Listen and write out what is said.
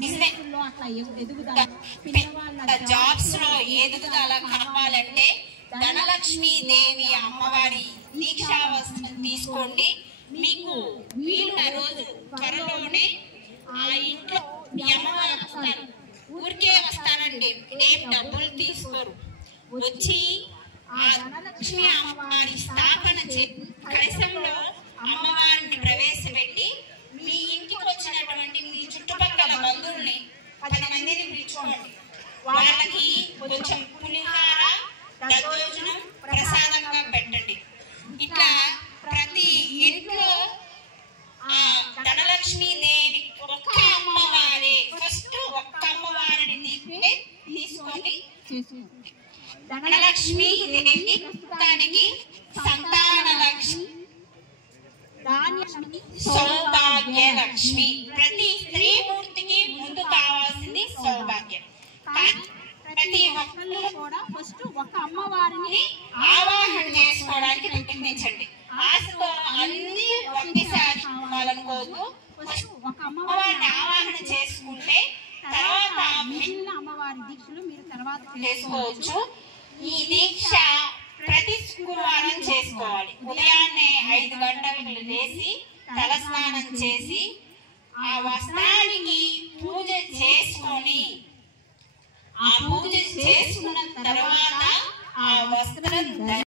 Business లో అట్లా ఎదుగుదల, పిల్లవాళ్ళ జాబ్స్ లో ఎదుగుదల కావాలంటే ధనలక్ష్మి దేవి అమ్మవారి దీక్షా వస్త్రం తీసుకోండి. మీకు వీలున్న రోజు త్వరలోనే ఆ ఇంట్లో మీ అమ్మవారు వస్తారు. ఊరికే వస్తారండి, ఏం డబ్బులు తీసుకోరు. వచ్చి ఆ ధనలక్ష్మి అమ్మవారి స్థాపన కలశంలో అమ్మవారిని ప్రవేశపెట్టి మీ ఇంటికి వచ్చినటువంటి మీ చుట్టుపక్కల బంధువుల్ని 10 మందిని పిలుచుకోండి. వాళ్ళకి కొంచెం పులిహార దద్దోజనం ప్రసాదంగా పెట్టండి. ఇట్లా ప్రతి ఇంట్లో ఆ ధనలక్ష్మి దేవి ఒక్క అమ్మవారే, ఫస్ట్ ఒక్క అమ్మవారిని తీసుకొని ధనలక్ష్మి దేవి ప్రస్తుతానికి సంతాన లక్ష్మి, సౌభాగ్య లక్ష్మి. ప్రతి స్త్రీమూర్తికి ముందు కావాల్సింది సౌభాగ్యం. ప్రతి ఒక్కళ్ళు కూడా ఫస్ట్ ఒక అమ్మవారిని ఆవాహన చేసుకోవడానికి ప్రయత్నించండి. ఆశతో అన్ని ఒకేసారి కావాలనుకోవద్దు. ఫస్ట్ ఒక అమ్మవారిని ఆవాహన చేసుకుంటే తర్వాత మిగిలిన అమ్మవారి దీక్షలు మీరు తర్వాత చేసుకోవచ్చు. ఈ దీక్ష ప్రతి శుక్రవారం చేసుకోవాలి. ఉదయాన్నే 5 గంటలకు లేచి తలస్నానం చేసి ఆ వస్త్రానికి పూజ చేసుకొని, ఆ పూజ చేసుకున్న తర్వాత ఆ వస్త్రం